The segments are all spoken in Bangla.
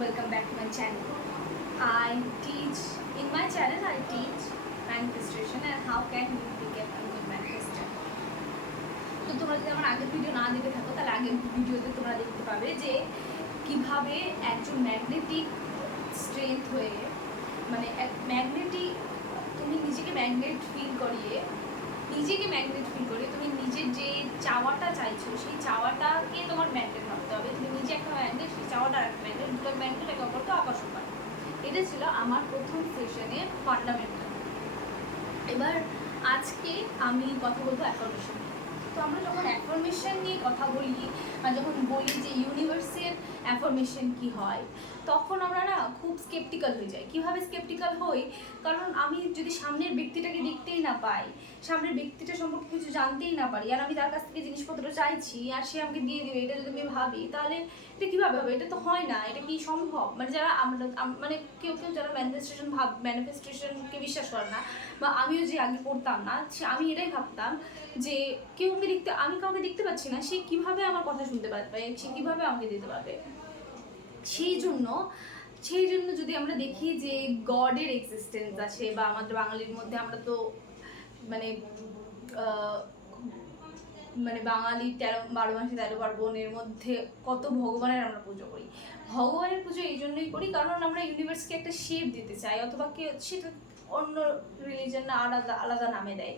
Welcome back to my channel. I teach in my channel. I teach manifestation and how can you become a good manifestor. তো তোমরা যদি আমার আগের ভিডিও না দেখে থাকো তাহলে আগের ভিডিওতে তোমরা দেখতে পাবে যে কিভাবে একজন ম্যাগনেটিক স্ট্রেংথ হয়ে মানে ম্যাগনেটিক তুমি নিজেকে ম্যাগনেট ফিল করিয়ে তুমি নিজের যে চাওয়াটা চাইছো সেই চাওয়াটাকে তোমার ম্যাগনেট ভাবতে হবে। তুমি নিজে একটা ম্যাগনেট, সেই চাওয়াটা একটা ম্যাগনেট, দুটো ম্যাগনেট একে অপরকে আকর্ষণ করে। এটা ছিল আমার প্রথম সেশনের ফান্ডামেন্টাল। এবার আজকে আমি কথা বলবো অ্যাফার্মেশন নিয়ে। তো আমরা যখন অ্যাফার্মেশন নিয়ে কথা বলি আর যখন বলি যে ইউনিভার্সের অ্যাফার্মেশন কি হয়, তখন আমরা না খুব স্কেপটিক্যাল হয়ে যাই। কীভাবে স্কেপটিক্যাল হই? কারণ আমি যদি সামনের ব্যক্তিটাকে দেখতেই না পাই, সামনের ব্যক্তিটা সম্পর্কে কিছু জানতেই না পারি, আর আমি তার কাছ থেকে জিনিসপত্র চাইছি আর সে আমাকে দিয়ে দেবে, এটা যদি আমি ভাবি তাহলে এটা কীভাবে হবে? এটা তো হয় না, এটা কি সম্ভব? মানে যারা আমরা মানে কেউ যারা ম্যানিফেস্টেশনকে বিশ্বাস করে না, বা আমিও যে আগে করতাম না, আমি এটাই ভাবতাম যে আমি কাউকে দেখতে পাচ্ছি না, সে কীভাবে আমার কথা শুনতে পারবে, সে কীভাবে আমাকে দিতে পারবে। সেই জন্য যদি আমরা দেখি যে গডের এক্সিস্টেন্স আছে, বা আমাদের বাঙালির মধ্যে আমরা তো মানে বাঙালি 12 মাসে 13 পার্বণের মধ্যে কত ভগবানের আমরা পুজো করি। ভগবানের পুজো এই জন্যই করি কারণ আমরা ইউনিভার্সকে একটা শেপ দিতে চাই, অথবা কেউ সেটা অন্য রিলিজন আলাদা নামে দেয়।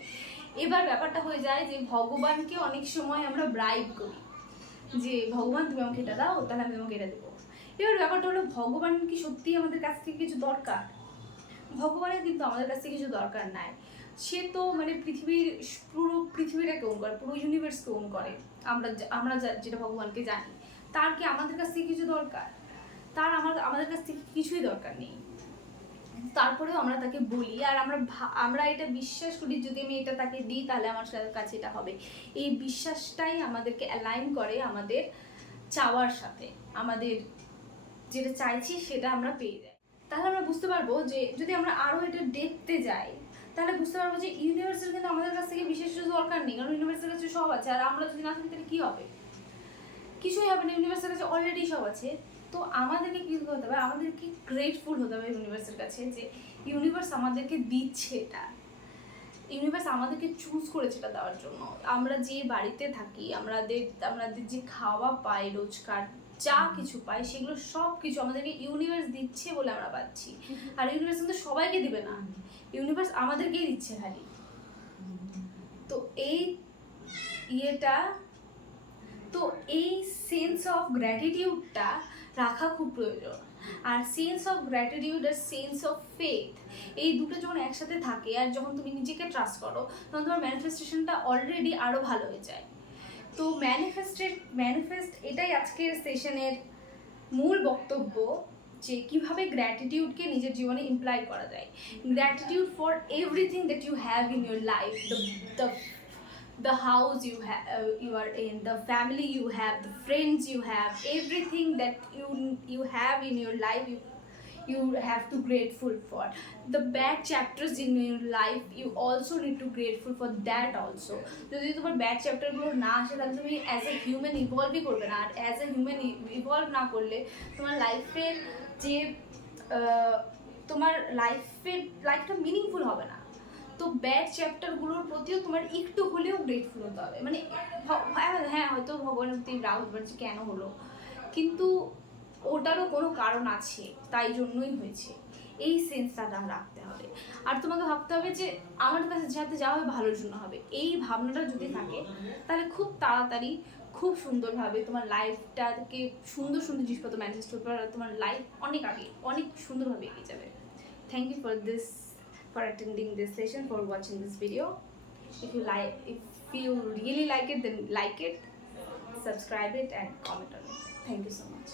এবার ব্যাপারটা হয়ে যায় যে ভগবানকে অনেক সময় আমরা ব্রাইব করি যে ভগবান তুমি আমাকে এটা দাও, তাহলে আমি তোমাকে এটা দেবো। এবার ব্যাপারটা হলো, ভগবান কি সত্যিই আমাদের কাছ থেকে কিছু দরকার? ভগবানের কিন্তু আমাদের কাছ থেকে কিছু দরকার নাই। সে তো মানে পুরো পৃথিবীটাকে ওন করে, পুরো ইউনিভার্সকে ওন করে। আমরা যেটা ভগবানকে জানি, তার কি আমাদের কাছ থেকে কিছু দরকার? তার আমাদের কাছ থেকে কিছুই দরকার নেই। তারপরেও আমরা তাকে বলি, আর আমরা এটা বিশ্বাস করি যদি আমি এটা তাকে দিই তাহলে আমার কাছে এটা হবে। এই বিশ্বাসটাই আমাদেরকে অ্যালাইন করে আমাদের চাওয়ার সাথে। আমাদের যেটা চাইছি সেটা আমরা পেয়ে যাই। তাহলে আমরা বুঝতে পারবো যে যদি আমরা আরও এটা দেখতে যাই, তাহলে বুঝতে পারবো যে ইউনিভার্সের কিন্তু আমাদের কাছ থেকে বিশেষ কিছু দরকার নেই, কারণ ইউনিভার্সের কাছে সব আছে। আর আমরা যদি না থাকি তাহলে কী হবে? কিছুই হবে না, ইউনিভার্সের কাছে অলরেডি সব আছে। তো আমাদেরকে কী হতে হবে? আমাদেরকে গ্রেটফুল হতে হবে ইউনিভার্সের কাছে যে ইউনিভার্স আমাদেরকে দিচ্ছে এটা, ইউনিভার্স আমাদেরকে চুজ করেছে এটা দেওয়ার জন্য। আমরা যে বাড়িতে থাকি, আমাদের যে খাওয়া পাই, রোজকার যা কিছু পাই, সেগুলো সব কিছু আমাদেরকে ইউনিভার্স দিচ্ছে বলে আমরা পাচ্ছি। আর ইউনিভার্স কিন্তু সবাইকে দিবে না, ইউনিভার্স আমাদেরকেই দিচ্ছে খালি। তো এই সেন্স অফ গ্র্যাটিটিউডটা রাখা খুব প্রয়োজন। আর সেন্স অফ গ্র্যাটিটিউড আর সেন্স অফ ফেথ, এই দুটো যখন একসাথে থাকে আর যখন তুমি নিজেকে ট্রাস্ট করো, তখন তোমার ম্যানিফেস্টেশনটা অলরেডি আরও ভালো হয়ে যায়। তো ম্যানিফেস্ট এটাই আজকের সেশনের মূল বক্তব্য, যে কীভাবে গ্র্যাটিটিউডকে নিজের জীবনে ইমপ্লাই করা যায়। Gratitude for everything that you have in your life, the house you are in, the family you have, the friends you have, everything that you have in your life, you have to grateful for. The bad chapters in your life, you also need to grateful for that also. যদি তোমার ব্যাড চ্যাপ্টারগুলো না আসে তাহলে তুমি অ্যাজ এ হিউম্যান ইভলভই করবে না। আর অ্যাজ এ হিউম্যান ইভলভ না করলে তোমার লাইফের যে তোমার লাইফটা মিনিংফুল হবে না। তো ব্যাড চ্যাপ্টারগুলোর প্রতিও তোমার একটু হলেও গ্রেটফুল হতে হবে। মানে হ্যাঁ, হয়তো ভগবানের প্রতি রাগ হতে পারছে কেন হলো, কিন্তু ওটারও কোনো কারণ আছে, তাই জন্যই হয়েছে। এই সেন্সটা রাখতে হবে। আর তোমাকে ভাবতে হবে যে আমার কাছে যাতে যাওয়া হবে ভালোর জন্য হবে। এই ভাবনাটা যদি থাকে তাহলে খুব তাড়াতাড়ি খুব সুন্দরভাবে তোমার লাইফটাকে সুন্দর জিনিসপত্র ম্যানেজ করতে পারবে, তোমার লাইফ অনেক সুন্দরভাবে এগিয়ে যাবে। Thank you for attending this session, for watching this video. If you really like it, then like it, subscribe it and comment on it. Thank you so much.